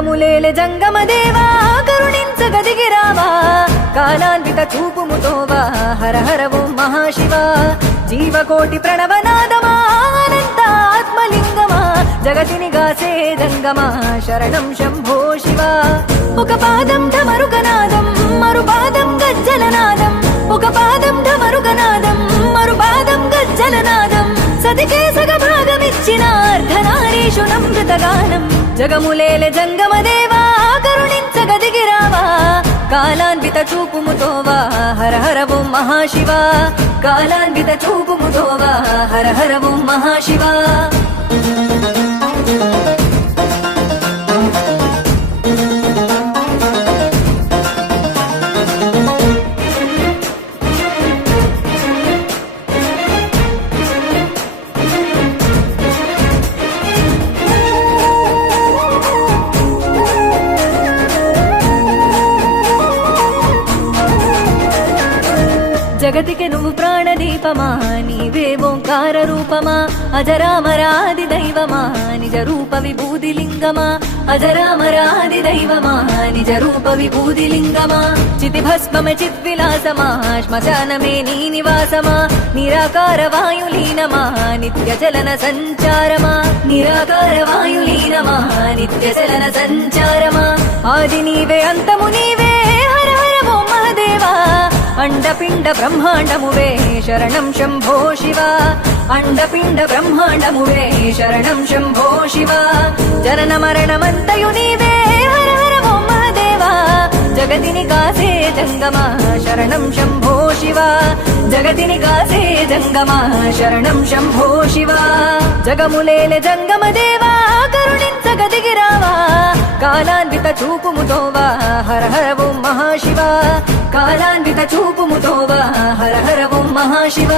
జగములేలె జంగమదేవా కరుణించగదిగిరావా కాలాన్విత చూపుముతోవా హర హర ఓం మహాశివ జీవకోటి ప్రణవనాదమా అనంత ఆత్మలింగమా జగతిని గాసే జంగమా శరణం శంభో శివ ఒక పాదం ఢమరుకనాదం మరు పాదం గజ్జలనాదం ఒక పాదం ఢమరుకనాదం మరు పాదం గజ్జలనాదం సతికే సగ భాగమిచ్చిన అర్ధనారీషు నమృతగానం జగములేలె జంగమదేవా కరుణించగదిగిరావా కాలాన్విత చూపుముతోవా హర హర ఓం మహాశివ కాలాన్విత చూపుముతోవా హర హర ఓం మహాశివ జగతికి నువ్వు ప్రాణదీపమా నీవే ఓంకార రూపమా అజరామరాది దైవమా నిజ రూప విభూతి లింగమా అజరామరాది దైవమా నిజ రూప విభూతి లింగమా చితి భస్మమే చిద్విలాసమా శ్మశానమే నీ నివాసమా నిరాకార వాయులీనమా నిత్య చలన సంచారమా నిరాకార వాయులీనమా నిత్య చలన సంచారమా ఆది నీవే అంతము నీవే హర హర ఓం మహదేవా అండపిండ బ్రహ్మాండమువే శరణం శంభో శివ అండపిండ బ్రహ్మాండమువే శరణం శంభో శివ జనన మరణమంతయు నీవే హర హర ఓం మహదేవా జగతిని కాసే జంగమా శరణం శంభో శివ జగతిని కాసే జంగమా శరణం శంభో శివ జగములేలె జంగమదేవా కరుణించగదిగిరావా కాలాన్విత చూపుముతోవా హర హర ఓం మహాశివ కాలాన్విత చూపుముతోవా హర హర ఓం మహాశివ